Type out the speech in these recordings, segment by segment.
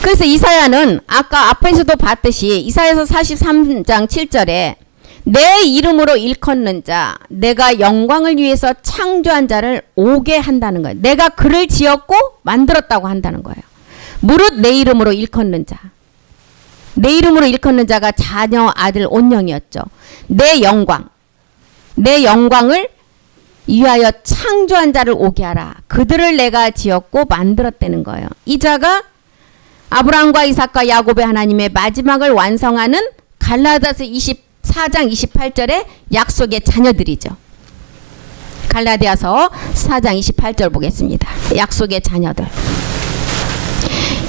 그래서 이사야는 아까 앞에서도 봤듯이 이사야서 43장 7절에 내 이름으로 일컫는 자, 내가 영광을 위해서 창조한 자를 오게 한다는 거예요. 내가 그를 지었고 만들었다고 한다는 거예요. 무릇 내 이름으로 일컫는 자. 내 이름으로 일컫는 자가 자녀, 아들, 온영이었죠. 내 영광을 위하여 창조한 자를 오게 하라. 그들을 내가 지었고 만들었다는 거예요. 이 자가 아브라함과 이삭과 야곱의 하나님의 마지막을 완성하는 갈라디아서 24장 28절의 약속의 자녀들이죠. 갈라디아서 4장 28절 보겠습니다. 약속의 자녀들.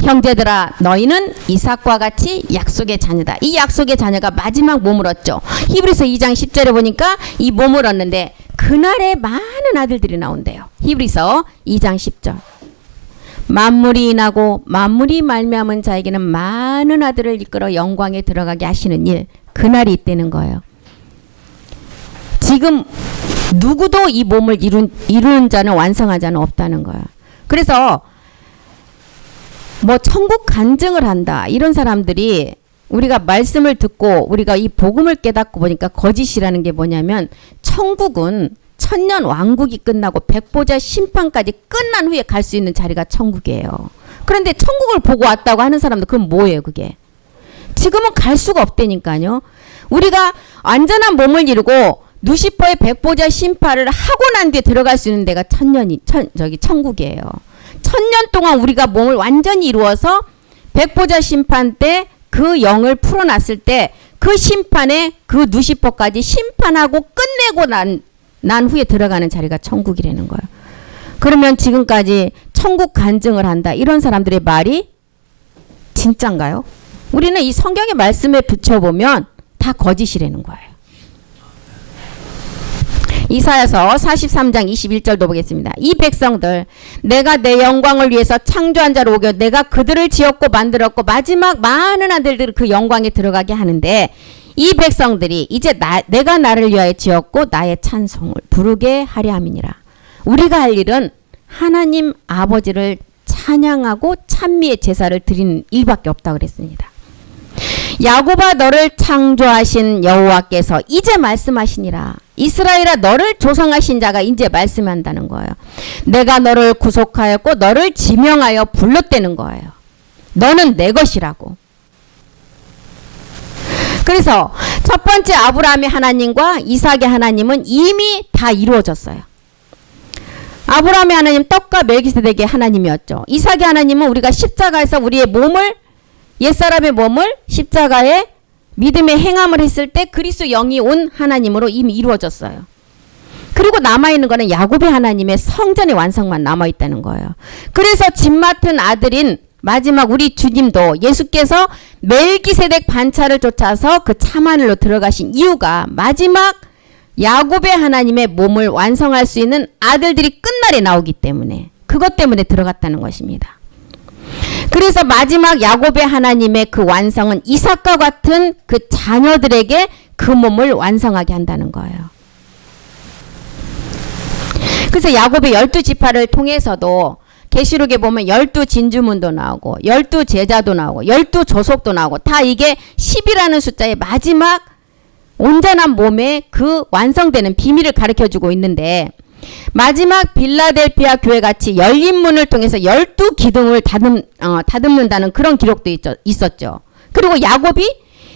형제들아 너희는 이삭과 같이 약속의 자녀다. 이 약속의 자녀가 마지막 몸을 얻죠. 히브리서 2장 10절에 보니까 이 몸을 얻는데 그날에 많은 아들들이 나온대요. 히브리서 2장 10절. 만물이 인하고 만물이 말미암은 자에게는 많은 아들을 이끌어 영광에 들어가게 하시는 일, 그날이 있다는 거예요. 지금 누구도 이 몸을 이루는 자는, 완성한 자는 없다는 거예요. 그래서 뭐 천국 간증을 한다 이런 사람들이, 우리가 말씀을 듣고 우리가 이 복음을 깨닫고 보니까 거짓이라는 게 뭐냐면, 천국은 천년 왕국이 끝나고 백보자 심판까지 끝난 후에 갈 수 있는 자리가 천국이에요. 그런데 천국을 보고 왔다고 하는 사람들, 그건 뭐예요 그게? 지금은 갈 수가 없다니까요. 우리가 완전한 몸을 이루고 누시퍼의 백보자 심판을 하고 난 뒤에 들어갈 수 있는 데가 천국이에요. 천년 동안 우리가 몸을 완전히 이루어서 백보자 심판 때 그 영을 풀어놨을 때 그 심판에 그 누시퍼까지 심판하고 끝내고 난 후에 들어가는 자리가 천국이라는 거예요. 그러면 지금까지 천국 간증을 한다 이런 사람들의 말이 진짠가요? 우리는 이 성경의 말씀에 붙여보면 다 거짓이라는 거예요. 이사야서 43장 21절도 보겠습니다. 이 백성들, 내가 내 영광을 위해서 창조한 자로 오겨 내가 그들을 지었고 만들었고 마지막 많은 아들들을 그 영광에 들어가게 하는데, 이 백성들이 이제 내가 나를 위하여 지었고 나의 찬송을 부르게 하려 함이니라. 우리가 할 일은 하나님 아버지를 찬양하고 찬미의 제사를 드리는 일밖에 없다고 그랬습니다. 야곱아 너를 창조하신 여호와께서 이제 말씀하시니라. 이스라엘아 너를 조성하신 자가 이제 말씀한다는 거예요. 내가 너를 구속하였고 너를 지명하여 불렀다는 거예요. 너는 내 것이라고. 그래서 첫 번째 아브라함의 하나님과 이삭의 하나님은 이미 다 이루어졌어요. 아브라함의 하나님 떡과 멜기세덱의 하나님이었죠. 이삭의 하나님은 우리가 십자가에서 우리의 몸을, 옛사람의 몸을 십자가에 믿음의 행함을 했을 때 그리스도 영이 온 하나님으로 이미 이루어졌어요. 그리고 남아있는 거는 야곱의 하나님의 성전의 완성만 남아있다는 거예요. 그래서 집 맡은 아들인 마지막 우리 주님도 예수께서 멜기세덱 반차를 쫓아서 그 참하늘로 들어가신 이유가 마지막 야곱의 하나님의 몸을 완성할 수 있는 아들들이 끝날에 나오기 때문에, 그것 때문에 들어갔다는 것입니다. 그래서 마지막 야곱의 하나님의 그 완성은 이삭과 같은 그 자녀들에게 그 몸을 완성하게 한다는 거예요. 그래서 야곱의 12지파를 통해서도 계시록에 보면 12진주문도 나오고 12제자도 나오고 12조속도 나오고, 다 이게 10이라는 숫자의 마지막 온전한 몸의 그 완성되는 비밀을 가르쳐주고 있는데, 마지막 빌라델피아 교회같이 열린 문을 통해서 12기둥을 다듬는다는 그런 기록도 있었죠. 그리고 야곱이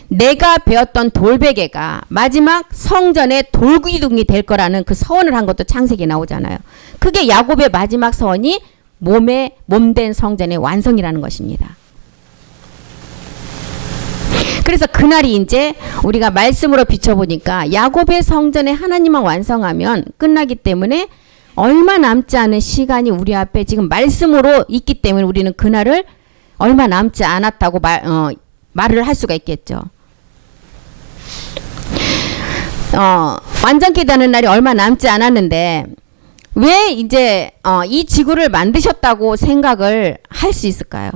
내가 배웠던 돌베개가 마지막 성전의 돌기둥이 될 거라는 그 서원을 한 것도 창세기에 나오잖아요. 그게 야곱의 마지막 서원이 몸된 성전의 완성이라는 것입니다. 그래서 그날이 이제 우리가 말씀으로 비춰보니까 야곱의 성전에 하나님만 완성하면 끝나기 때문에 얼마 남지 않은 시간이 우리 앞에 지금 말씀으로 있기 때문에 우리는 그날을 얼마 남지 않았다고 말을 할 수가 있겠죠. 완전케 되는 날이 얼마 남지 않았는데 왜 이제 이 지구를 만드셨다고 생각을 할 수 있을까요?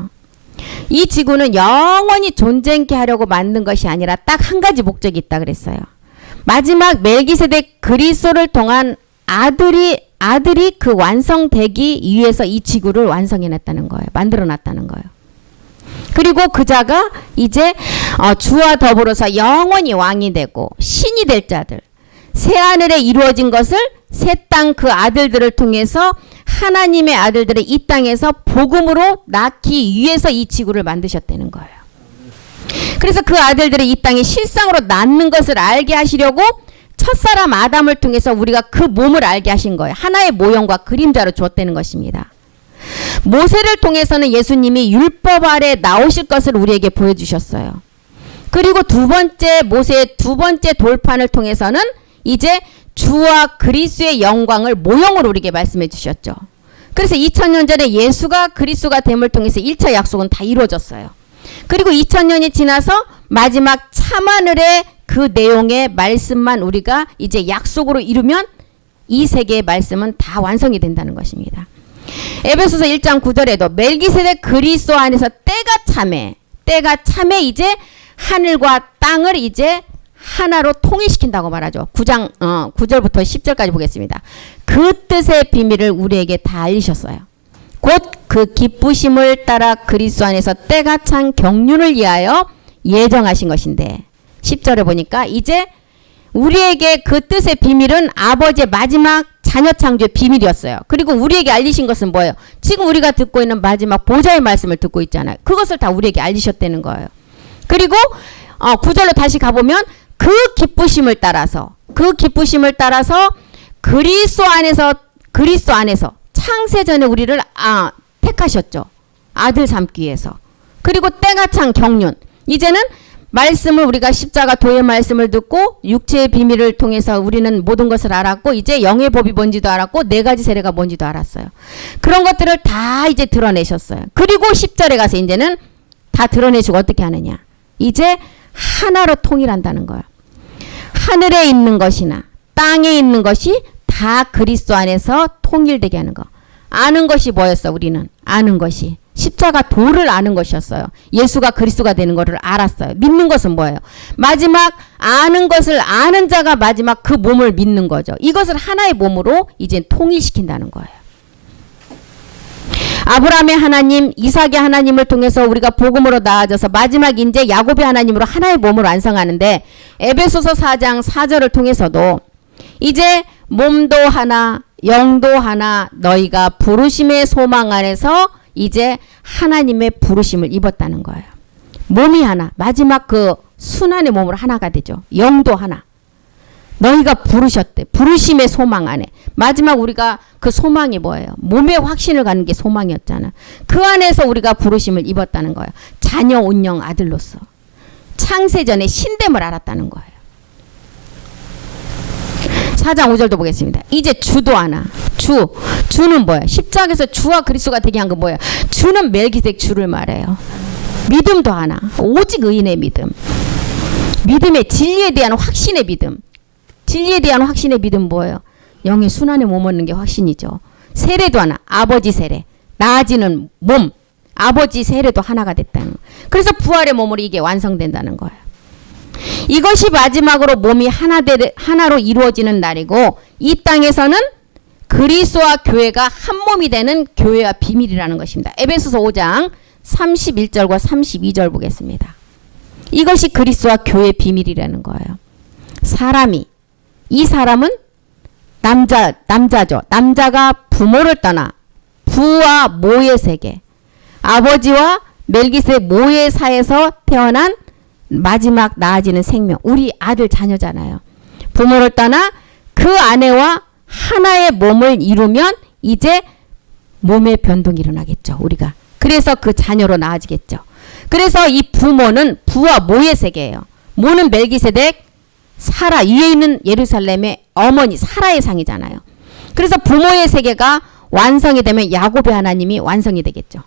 이 지구는 영원히 존재케 하려고 만든 것이 아니라 딱 한 가지 목적이 있다 그랬어요. 마지막 멜기세덱 그리스도를 통한 아들이 그 완성되기 위해서 이 지구를 완성해놨다는 거예요. 만들어놨다는 거예요. 그리고 그자가 이제 주와 더불어서 영원히 왕이 되고 신이 될 자들, 새 하늘에 이루어진 것을 새 땅 그 아들들을 통해서 하나님의 아들들을 이 땅에서 복음으로 낳기 위해서 이 지구를 만드셨다는 거예요. 그래서 그 아들들이 이 땅에 실상으로 낳는 것을 알게 하시려고 첫사람 아담을 통해서 우리가 그 몸을 알게 하신 거예요. 하나의 모형과 그림자로 주었다는 것입니다. 모세를 통해서는 예수님이 율법 아래 나오실 것을 우리에게 보여주셨어요. 그리고 두 번째 모세의 두 번째 돌판을 통해서는 이제 주와 그리스도의 영광을 모형으로 우리에게 말씀해 주셨죠. 그래서 2000년 전에 예수가 그리스도가 됨을 통해서 1차 약속은 다 이루어졌어요. 그리고 2000년이 지나서 마지막 참하늘의 그 내용의 말씀만 우리가 이제 약속으로 이루면 이 세계의 말씀은 다 완성이 된다는 것입니다. 에베소서 1장 9절에도 멜기세덱 그리스도 안에서 때가 참해 이제 하늘과 땅을 이제 하나로 통일시킨다고 말하죠. 9절부터 10절까지 보겠습니다. 그 뜻의 비밀을 우리에게 다 알리셨어요. 곧 그 기쁘심을 따라 그리스도 안에서 때가 찬 경륜을 위하여 예정하신 것인데 10절에 보니까 이제 우리에게 그 뜻의 비밀은 아버지의 마지막 자녀 창조의 비밀이었어요. 그리고 우리에게 알리신 것은 뭐예요? 지금 우리가 듣고 있는 마지막 보좌의 말씀을 듣고 있잖아요. 그것을 다 우리에게 알리셨다는 거예요. 그리고 9절로 다시 가보면 그 기쁘심을 따라서 그리스도 안에서 창세전에 우리를 택하셨죠. 아들 삼기 위해서. 그리고 때가 찬 경륜. 이제는 말씀을 우리가 십자가 도의 말씀을 듣고 육체의 비밀을 통해서 우리는 모든 것을 알았고 이제 영의 법이 뭔지도 알았고 네 가지 세례가 뭔지도 알았어요. 그런 것들을 다 이제 드러내셨어요. 그리고 10절에 가서 이제는 다 드러내시고 어떻게 하느냐. 이제 하나로 통일한다는 거예요. 하늘에 있는 것이나 땅에 있는 것이 다 그리스도 안에서 통일되게 하는 거. 아는 것이 뭐였어? 우리는 아는 것이 십자가 도를 아는 것이었어요. 예수가 그리스도가 되는 것을 알았어요. 믿는 것은 뭐예요? 마지막 아는 것을 아는 자가 마지막 그 몸을 믿는 거죠. 이것을 하나의 몸으로 이제 통일시킨다는 거예요. 아브라함의 하나님, 이삭의 하나님을 통해서 우리가 복음으로 나아져서 마지막 이제 야곱의 하나님으로 하나의 몸을 완성하는데 에베소서 4장 4절을 통해서도 이제 몸도 하나, 영도 하나, 너희가 부르심의 소망 안에서 이제 하나님의 부르심을 입었다는 거예요. 몸이 하나, 마지막 그 순환의 몸으로 하나가 되죠. 영도 하나. 너희가 부르셨대. 부르심의 소망 안에. 마지막 우리가 그 소망이 뭐예요? 몸의 확신을 갖는 게 소망이었잖아. 그 안에서 우리가 부르심을 입었다는 거예요. 자녀 운영 아들로서. 창세전에 신됨을 알았다는 거예요. 4장 5절도 보겠습니다. 이제 주도 하나. 주는 뭐야? 십자가에서 주와 그리스도가 되게 한 건 뭐야? 주는 멜기세덱 주를 말해요. 믿음도 하나. 오직 의인의 믿음. 믿음의 진리에 대한 확신의 믿음. 진리에 대한 확신의 믿음 뭐예요? 영의 순환에 머무는 게 확신이죠. 세례도 하나. 아버지 세례. 나아지는 몸. 아버지 세례도 하나가 됐다는 거예요. 그래서 부활의 몸으로 이게 완성된다는 거예요. 이것이 마지막으로 몸이 하나로 이루어지는 날이고 이 땅에서는 그리스도와 교회가 한 몸이 되는 교회와 비밀이라는 것입니다. 에베소서 5장 31절과 32절 보겠습니다. 이것이 그리스도와 교회의 비밀이라는 거예요. 이 사람은 남자죠. 남자가 부모를 떠나 부와 모의 세계, 아버지와 멜기세덱 모의 사에서 태어난 마지막 나아지는 생명. 우리 아들 자녀잖아요. 부모를 떠나 그 아내와 하나의 몸을 이루면 이제 몸의 변동이 일어나겠죠. 우리가. 그래서 그 자녀로 나아지겠죠. 그래서 이 부모는 부와 모의 세계예요. 모는 멜기세덱, 사라 위에 있는 예루살렘의 어머니 사라의 상이잖아요. 그래서 부모의 세계가 완성이 되면 야곱의 하나님이 완성이 되겠죠.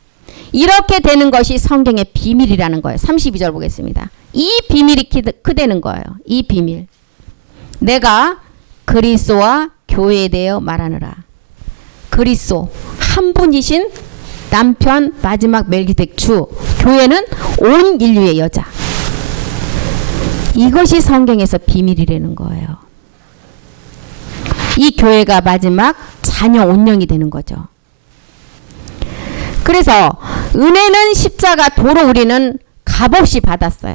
이렇게 되는 것이 성경의 비밀이라는 거예요. 32절 보겠습니다. 이 비밀이 크다는 거예요. 이 비밀. 내가 그리스도와 교회에 대해 말하느라. 그리스도 한 분이신 남편 마지막 멜기세덱 주. 교회는 온 인류의 여자. 이것이 성경에서 비밀이라는 거예요. 이 교회가 마지막 자녀 온영이 되는 거죠. 그래서 은혜는 십자가 도로 우리는 값없이 받았어요.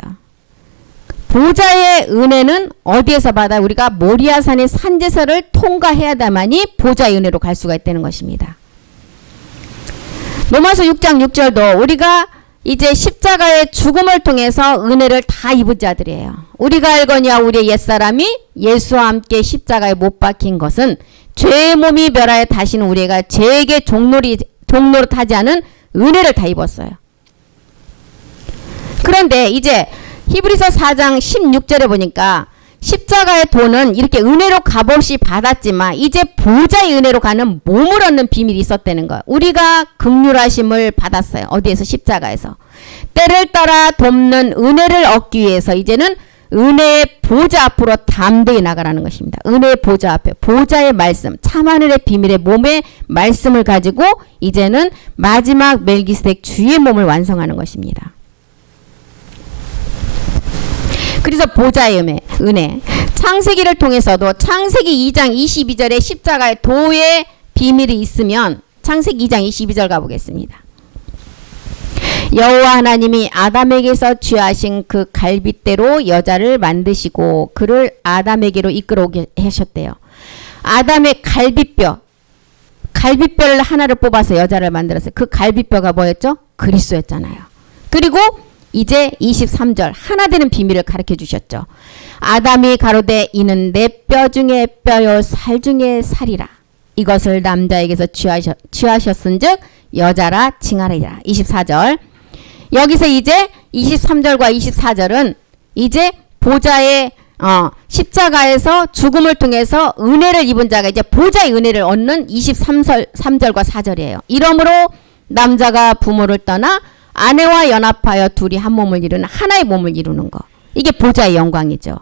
보좌의 은혜는 어디에서 받아? 우리가 모리아산의 산제사를 통과해야다만이 보좌의 은혜로 갈 수가 있다는 것입니다. 로마서 6장 6절도 우리가 이제 십자가의 죽음을 통해서 은혜를 다 입은 자들이에요. 우리가 알거니와 우리의 옛사람이 예수와 함께 십자가에 못 박힌 것은 죄의 몸이 멸하여 다시는 우리가 죄에게 종노릇하지 않은 은혜를 다 입었어요. 그런데 이제 히브리서 4장 16절에 보니까 십자가의 도는 이렇게 은혜로 값없이 받았지만 이제 보좌의 은혜로 가는 몸을 얻는 비밀이 있었다는 거예요. 우리가 긍휼하심을 받았어요. 어디에서? 십자가에서. 때를 따라 돕는 은혜를 얻기 위해서 이제는 은혜의 보좌 앞으로 담대히 나가라는 것입니다. 은혜의 보좌 앞에 보좌의 말씀, 참하늘의 비밀의 몸의 말씀을 가지고 이제는 마지막 멜기스덱 주의 몸을 완성하는 것입니다. 그래서 보좌의 은혜. 창세기를 통해서도 창세기 2장 22절에 십자가의 도의 비밀이 있으면 창세기 2장 22절 가보겠습니다. 여호와 하나님이 아담에게서 취하신 그 갈빗대로 여자를 만드시고 그를 아담에게로 이끌어오게 하셨대요. 아담의 갈빗뼈를 하나를 뽑아서 여자를 만들었어요. 그 갈빗뼈가 뭐였죠? 그리스도였잖아요. 그리고 이제 23절 하나 되는 비밀을 가르쳐 주셨죠. 아담이 가로되 이는 내 뼈 중에 뼈요 살 중에 살이라. 이것을 남자에게서 취하셨은즉 여자라 칭하리라. 24절. 여기서 이제 23절과 24절은 이제 보좌의 십자가에서 죽음을 통해서 은혜를 입은 자가 이제 보좌의 은혜를 얻는 23절과 4절이에요. 이러므로 남자가 부모를 떠나 아내와 연합하여 둘이 한 몸을 이루는 하나의 몸을 이루는 거. 이게 보좌의 영광이죠.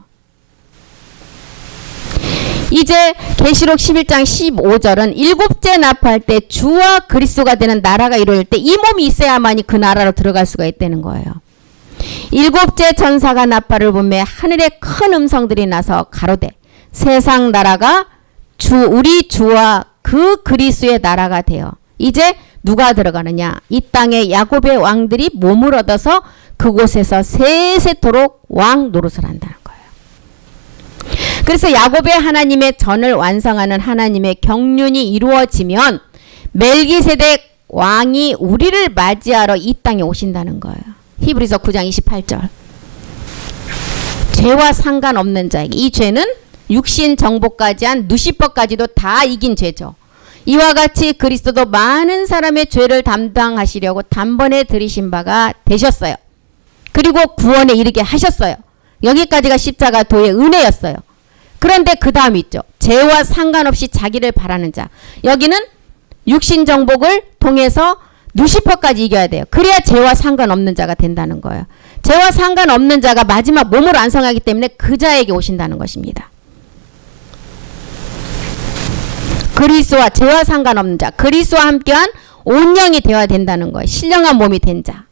이제 계시록 11장 15절은 일곱째 납할 때 주와 그리스도가 되는 나라가 이루어질 때 이 몸이 있어야만이 그 나라로 들어갈 수가 있다는 거예요. 일곱째 전사가 납할을 보매 하늘에 큰 음성들이 나서 가로되 세상 나라가 우리 주와 그 그리스도의 나라가 되어 이제 누가 들어가느냐? 이 땅에 야곱의 왕들이 몸을 얻어서 그곳에서 세세토록 왕 노릇을 한다는 거예요. 그래서 야곱의 하나님의 전을 완성하는 하나님의 경륜이 이루어지면 멜기세덱 왕이 우리를 맞이하러 이 땅에 오신다는 거예요. 히브리서 9장 28절. 죄와 상관없는 자에게 이 죄는 육신 정복까지 한 누시법까지도 다 이긴 죄죠. 이와 같이 그리스도도 많은 사람의 죄를 담당하시려고 단번에 들이신 바가 되셨어요. 그리고 구원에 이르게 하셨어요. 여기까지가 십자가 도의 은혜였어요. 그런데 그 다음 있죠. 죄와 상관없이 자기를 바라는 자. 여기는 육신 정복을 통해서 누시퍼까지 이겨야 돼요. 그래야 죄와 상관없는 자가 된다는 거예요. 죄와 상관없는 자가 마지막 몸으로 완성하기 때문에 그 자에게 오신다는 것입니다. 그리스도와 죄와 상관없는 자, 그리스도와 함께한 온영이 되어야 된다는 거예요. 신령한 몸이 된 자.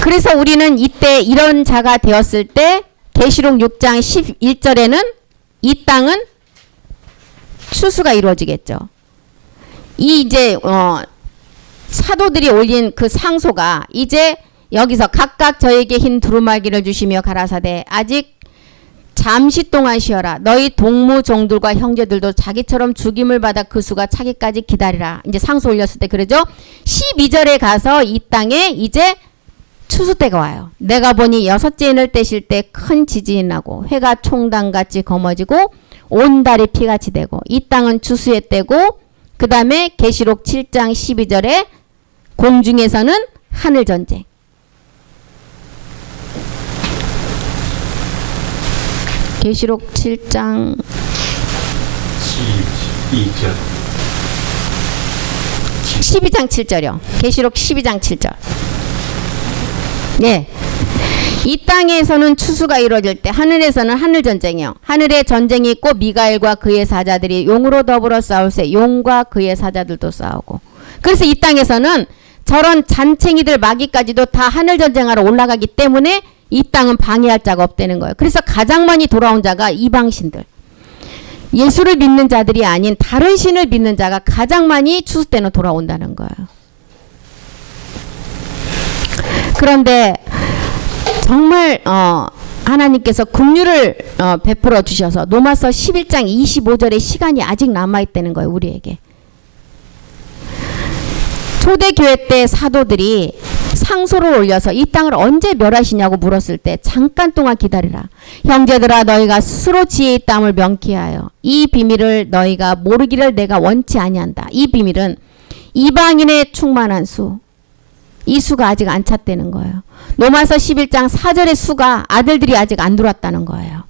그래서 우리는 이때 이런 자가 되었을 때 계시록 6장 11절에는 이 땅은 추수가 이루어지겠죠. 이 이제 사도들이 올린 그 상소가 이제 여기서 각각 저에게 흰 두루마기를 주시며 가라사대 아직 잠시 동안 쉬어라. 너희 동무종들과 형제들도 자기처럼 죽임을 받아 그 수가 차기까지 기다리라. 이제 상소 올렸을 때 그러죠. 12절에 가서 이 땅에 이제 추수 때가 와요. 내가 보니 여섯째 인을 떼실 때 큰 지진이 나고 해가 총당같이 검어지고 온 달이 피같이 되고 이 땅은 추수의 때고 그 다음에 계시록 7장 12절에 공중에서는 하늘전쟁. 계시록 7장 12장 7절이요. 계시록 12장 7절. 예. 이 땅에서는 추수가 이루어질 때 하늘에서는 하늘전쟁이요. 하늘에 전쟁이 있고 미가엘과 그의 사자들이 용으로 더불어 싸울세 용과 그의 사자들도 싸우고. 그래서 이 땅에서는 저런 잔챙이들 마귀까지도 다 하늘전쟁하러 올라가기 때문에 이 땅은 방해할 자가 없다는 거예요. 그래서 가장 많이 돌아온 자가 이방신들. 예수를 믿는 자들이 아닌 다른 신을 믿는 자가 가장 많이 추수 때는 돌아온다는 거예요. 그런데 정말 하나님께서 긍휼을 베풀어 주셔서 로마서 11장 25절의 시간이 아직 남아있다는 거예요. 우리에게. 초대교회 때 사도들이 상소를 올려서 이 땅을 언제 멸하시냐고 물었을 때 잠깐 동안 기다리라. 형제들아 너희가 스스로 지혜의 땀을 명쾌하여 이 비밀을 너희가 모르기를 내가 원치 아니한다. 이 비밀은 이방인의 충만한 수. 이 수가 아직 안 찼다는 거예요. 로마서 11장 4절의 수가 아들들이 아직 안 들어왔다는 거예요.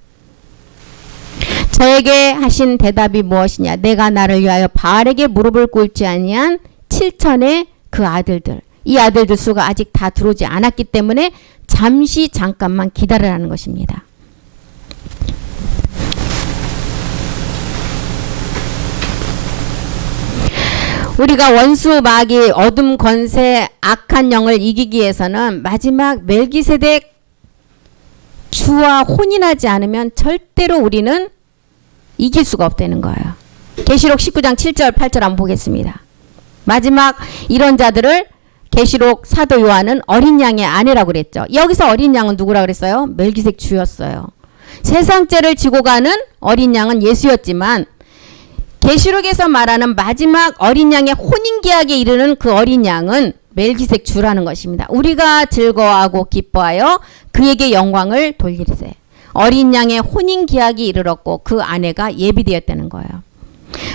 저에게 하신 대답이 무엇이냐. 내가 나를 위하여 바알에게 무릎을 꿇지 아니한 7천의 그 아들들. 이 아들들 수가 아직 다 들어오지 않았기 때문에 잠깐만 기다리라는 것입니다. 우리가 원수 마귀 어둠 권세 악한 영을 이기기 위해서는 마지막 멜기세덱 주와 혼인하지 않으면 절대로 우리는 이길 수가 없다는 거예요. 계시록 19장 7절 8절 한번 보겠습니다. 마지막 이런 자들을 계시록 사도 요한은 어린 양의 아내라고 그랬죠. 여기서 어린 양은 누구라고 그랬어요? 멜기세덱 주였어요. 세상 죄를 지고 가는 어린 양은 예수였지만 계시록에서 말하는 마지막 어린 양의 혼인계약에 이르는 그 어린 양은 멜기세덱 주라는 것입니다. 우리가 즐거워하고 기뻐하여 그에게 영광을 돌리리세. 어린 양의 혼인계약이 이르렀고 그 아내가 예비되었다는 거예요.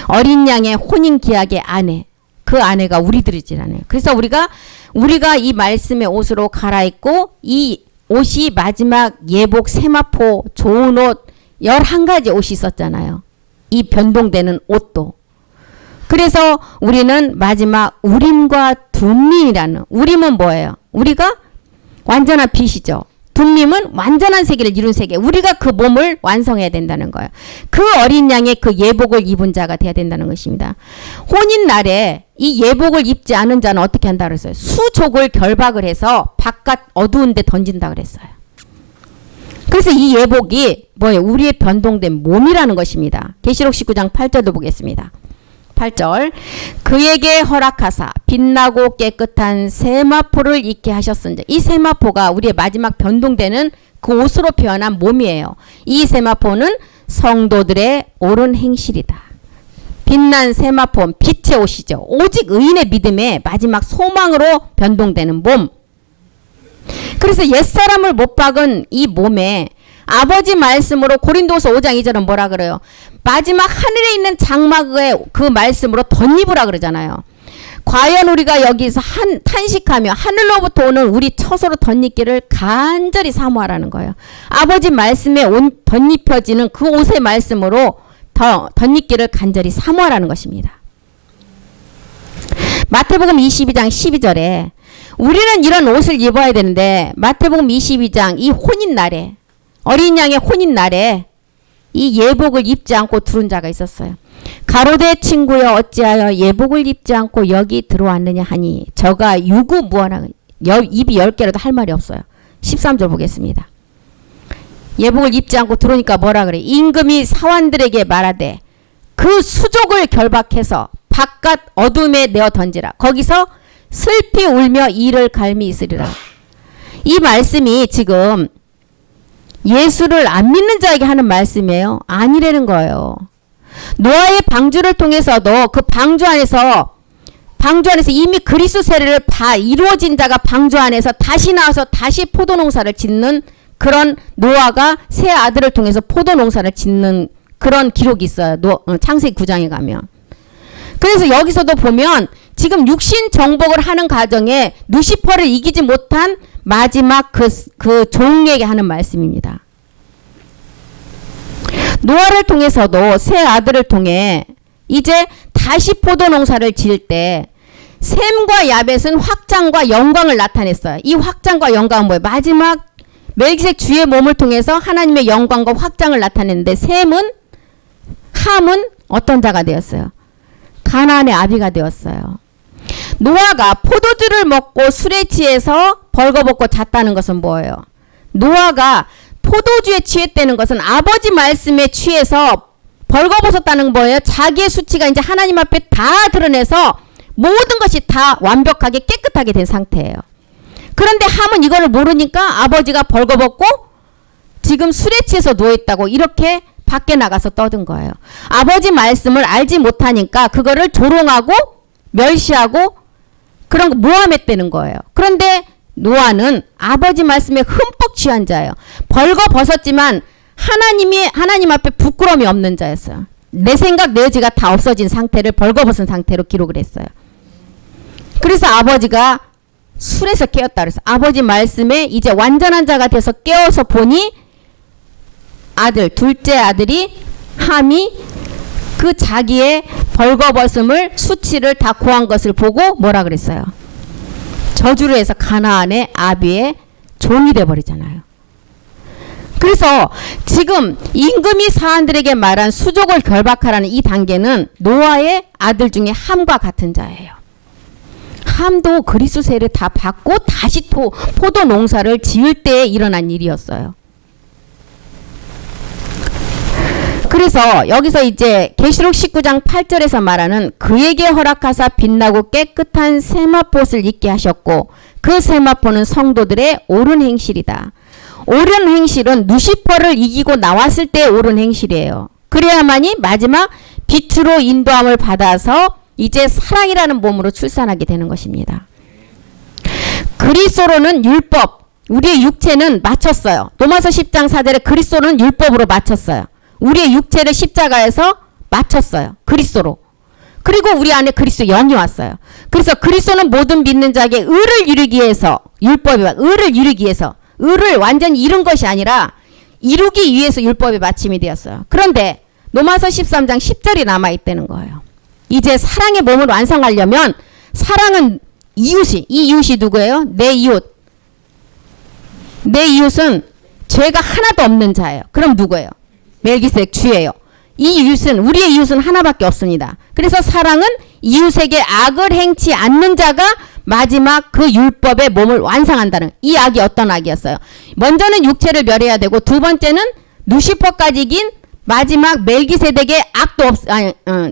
어린 양의 혼인계약의 아내. 그 아내가 우리들이지라네요. 그래서 우리가 이 말씀의 옷으로 갈아입고 이 옷이 마지막 예복, 세마포, 좋은 옷 11가지 옷이 있었잖아요. 이 변동되는 옷도. 그래서 우리는 마지막 우림과 둠밈이라는, 우림은 뭐예요? 우리가 완전한 빛이죠. 둠밈은 완전한 세계를 이룬 세계. 우리가 그 몸을 완성해야 된다는 거예요. 그 어린 양의 그 예복을 입은 자가 돼야 된다는 것입니다. 혼인 날에 이 예복을 입지 않은 자는 어떻게 한다 그랬어요? 수족을 결박을 해서 바깥 어두운 데 던진다 그랬어요. 그래서 이 예복이 뭐예요? 우리의 변동된 몸이라는 것입니다. 계시록 19장 8절도 보겠습니다. 8절 그에게 허락하사 빛나고 깨끗한 세마포를 입게 하셨은지. 이 세마포가 우리의 마지막 변동되는 그 옷으로 표현한 몸이에요. 이 세마포는 성도들의 옳은 행실이다. 빛난 세마포는 빛의 옷이죠. 오직 의인의 믿음에 마지막 소망으로 변동되는 몸. 그래서 옛사람을 못 박은 이 몸에 아버지 말씀으로 고린도서 5장 2절은 뭐라 그래요? 마지막 하늘에 있는 장막의 그 말씀으로 덧입으라 그러잖아요. 과연 우리가 여기서 탄식하며 하늘로부터 오는 우리 처소로 덧입기를 간절히 사모하라는 거예요. 아버지 말씀에 덧입혀지는 그 옷의 말씀으로 덧입기를 간절히 사모하라는 것입니다. 마태복음 22장 12절에 우리는 이런 옷을 입어야 되는데 마태복음 22장 이 혼인 날에 어린 양의 혼인 날에 이 예복을 입지 않고 들어온 자가 있었어요. 가로되 친구여 어찌하여 예복을 입지 않고 여기 들어왔느냐 하니 저가 유구무원하고 입이 10개라도 할 말이 없어요. 13절 보겠습니다. 예복을 입지 않고 들어오니까 뭐라 그래? 임금이 사환들에게 말하되 그 수족을 결박해서 바깥 어둠에 내어 던지라. 거기서 슬피 울며 이를 갈미 있으리라. 이 말씀이 지금 예수를 안 믿는 자에게 하는 말씀이에요? 아니라는 거예요. 노아의 방주를 통해서도 그 방주 안에서 이미 그리스도 세례를 다 이루어진 자가 방주 안에서 다시 나와서 다시 포도농사를 짓는 그런 노아가 새 아들을 통해서 포도농사를 짓는 그런 기록이 있어요. 창세기 9장에 가면. 그래서 여기서도 보면 지금 육신 정복을 하는 과정에 루시퍼를 이기지 못한 마지막 그 종에게 하는 말씀입니다. 노아를 통해서도 새 아들을 통해 이제 다시 포도농사를 지을 때 셈과 야벳은 확장과 영광을 나타냈어요. 이 확장과 영광은 뭐예요? 마지막 멜기세덱 주의 몸을 통해서 하나님의 영광과 확장을 나타냈는데 함은 어떤 자가 되었어요? 가나안의 아비가 되었어요. 노아가 포도주를 먹고 술에 취해서 벌거벗고 잤다는 것은 뭐예요? 노아가 포도주에 취했다는 것은 아버지 말씀에 취해서 벌거벗었다는 거예요. 자기의 수치가 이제 하나님 앞에 다 드러내서 모든 것이 다 완벽하게 깨끗하게 된 상태예요. 그런데 함은 이거를 모르니까 아버지가 벌거벗고 지금 술에 취해서 누워있다고 이렇게 밖에 나가서 떠든 거예요. 아버지 말씀을 알지 못하니까 그거를 조롱하고 멸시하고 그런 거 모함했다는 거예요. 그런데 노아는 아버지 말씀에 흠뻑 취한 자예요. 벌거벗었지만 하나님 앞에 부끄러움이 없는 자였어요. 내 생각 내 의지가 다 없어진 상태를 벌거벗은 상태로 기록을 했어요. 그래서 아버지가 술에서 깨었다 그래서 아버지 말씀에 이제 완전한 자가 돼서 깨어서 보니 둘째 아들이 함이 그 자기의 벌거벗음을 수치를 다 고한 것을 보고 뭐라 그랬어요? 저주를 해서 가나안의 아비의 종이 돼버리잖아요. 그래서 지금 임금이 사람들에게 말한 수족을 결박하라는 이 단계는 노아의 아들 중에 함과 같은 자예요. 함도 그리스도세를 다 받고 다시 포도 농사를 지을 때에 일어난 일이었어요. 그래서 여기서 이제 계시록 19장 8절에서 말하는 그에게 허락하사 빛나고 깨끗한 세마포를 입게 하셨고 그 세마포는 성도들의 옳은 행실이다. 옳은 행실은 누시퍼를 이기고 나왔을 때 옳은 행실이에요. 그래야만이 마지막 빛으로 인도함을 받아서 이제 사랑이라는 몸으로 출산하게 되는 것입니다. 그리스도로는 율법, 우리의 육체는 맞췄어요. 로마서 10장 4절에 그리스도는 율법으로 맞췄어요. 우리의 육체를 십자가에서 맞췄어요. 그리스도로. 그리고 우리 안에 그리스도 영이 왔어요. 그래서 그리스도는 모든 믿는 자에게 의를 이루기 위해서 율법이 의를 이루기 위해서 의를 완전히 이룬 것이 아니라 이루기 위해서 율법이 마침이 되었어요. 그런데 로마서 13장 10절이 남아있다는 거예요. 이제 사랑의 몸을 완성하려면 사랑은 이 이웃이 누구예요? 내 이웃. 내 이웃은 죄가 하나도 없는 자예요. 그럼 누구예요? 멜기세덱 주예요. 이 이웃은 우리의 이웃은 하나밖에 없습니다. 그래서 사랑은 이웃에게 악을 행치 않는 자가 마지막 그 율법의 몸을 완성한다는 이 악이 어떤 악이었어요? 먼저는 육체를 멸해야 되고 두 번째는 누시퍼까지 이긴 마지막 멜기세덱의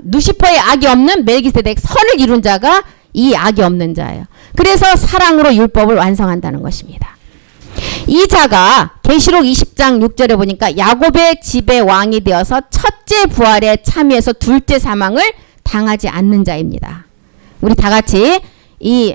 누시퍼의 악이 없는 멜기세덱 선을 이룬 자가 이 악이 없는 자예요. 그래서 사랑으로 율법을 완성한다는 것입니다. 이 자가 계시록 20장 6절에 보니까 야곱의 집의 왕이 되어서 첫째 부활에 참여해서 둘째 사망을 당하지 않는 자입니다. 우리 다 같이 이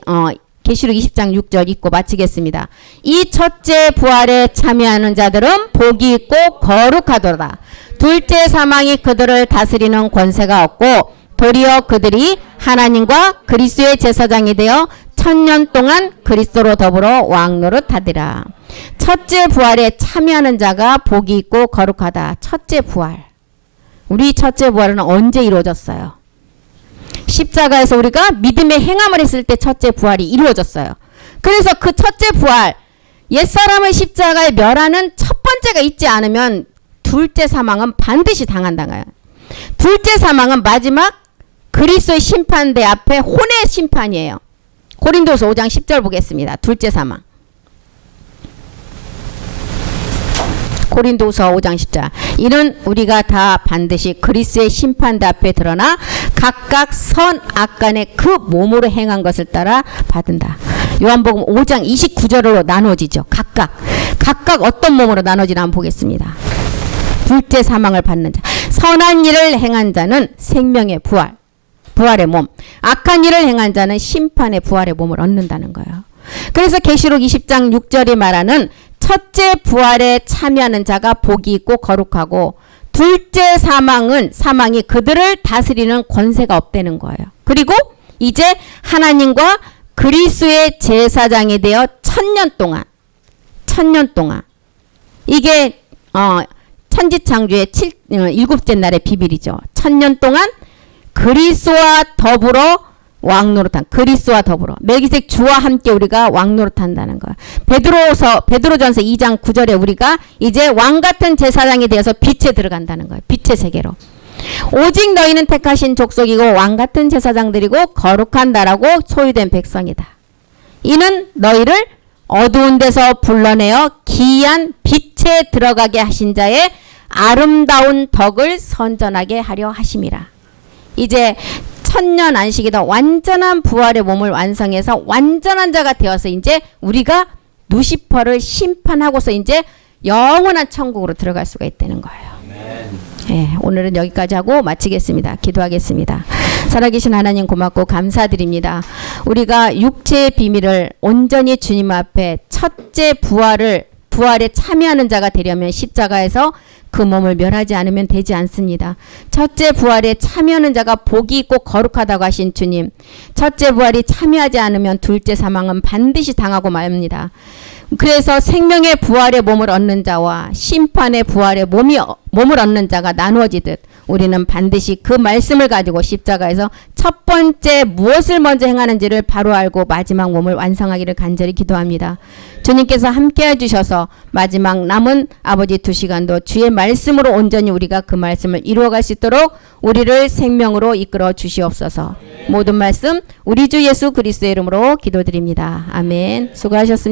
계시록 20장 6절 읽고 마치겠습니다. 이 첫째 부활에 참여하는 자들은 복이 있고 거룩하도다. 둘째 사망이 그들을 다스리는 권세가 없고 도리어 그들이 하나님과 그리스도의 제사장이 되어 1000년 동안 그리스도로 더불어 왕노릇하리라. 첫째 부활에 참여하는 자가 복이 있고 거룩하다. 첫째 부활. 우리 첫째 부활은 언제 이루어졌어요? 십자가에서 우리가 믿음의 행함을 했을 때 첫째 부활이 이루어졌어요. 그래서 그 첫째 부활, 옛사람을 십자가에 멸하는 첫 번째가 있지 않으면 둘째 사망은 반드시 당한다고요. 둘째 사망은 마지막 그리스도의 심판대 앞에 혼의 심판이에요. 고린도서 5장 10절 보겠습니다. 둘째 사망. 고린도서 5장 10절. 이는 우리가 다 반드시 그리스도의 심판대 앞에 드러나 각각 선 악간의 그 몸으로 행한 것을 따라 받은다. 요한복음 5장 29절로 나눠지죠. 각각 어떤 몸으로 나눠지나 한번 보겠습니다. 둘째 사망을 받는 자. 선한 일을 행한 자는 생명의 부활의 몸. 악한 일을 행한 자는 심판의 부활의 몸을 얻는다는 거예요. 그래서 계시록 20장 6절이 말하는 첫째 부활에 참여하는 자가 복이 있고 거룩하고 둘째 사망이 그들을 다스리는 권세가 없다는 거예요. 그리고 이제 하나님과 그리스도의 제사장이 되어 1000년 동안 이게 천지창조의 7째 날의 비밀이죠. 1000년 동안 그리스도와 더불어 왕노릇한 그리스도와 더불어 멜기세덱 주와 함께 우리가 왕노릇한다는 거야. 베드로전서 2장 9절에 우리가 이제 왕같은 제사장이 되어서 빛에 들어간다는 거야. 빛의 세계로. 오직 너희는 택하신 족속이고 왕같은 제사장들이고 거룩한 나라고 소유된 백성이다. 이는 너희를 어두운 데서 불러내어 기이한 빛에 들어가게 하신 자의 아름다운 덕을 선전하게 하려 하심이라. 이제 천년 안식이다 완전한 부활의 몸을 완성해서 완전한 자가 되어서 이제 우리가 루시퍼를 심판하고서 이제 영원한 천국으로 들어갈 수가 있다는 거예요. 예, 오늘은 여기까지 하고 마치겠습니다. 기도하겠습니다. 살아계신 하나님 고맙고 감사드립니다. 우리가 육체의 비밀을 온전히 주님 앞에 첫째 부활에 참여하는 자가 되려면 십자가에서 그 몸을 멸하지 않으면 되지 않습니다. 첫째 부활에 참여하는 자가 복이 있고 거룩하다고 하신 주님, 첫째 부활이 참여하지 않으면 둘째 사망은 반드시 당하고 맙니다. 그래서 생명의 부활의 몸을 얻는 자와 심판의 부활의 몸을 얻는 자가 나누어지듯 우리는 반드시 그 말씀을 가지고 십자가에서 첫 번째 무엇을 먼저 행하는지를 바로 알고 마지막 몸을 완성하기를 간절히 기도합니다. 주님께서 함께 해주셔서 마지막 남은 아버지 2시간도 주의 말씀으로 온전히 우리가 그 말씀을 이루어갈 수 있도록 우리를 생명으로 이끌어 주시옵소서. 모든 말씀 우리 주 예수 그리스도의 이름으로 기도드립니다. 아멘. 수고하셨습니다.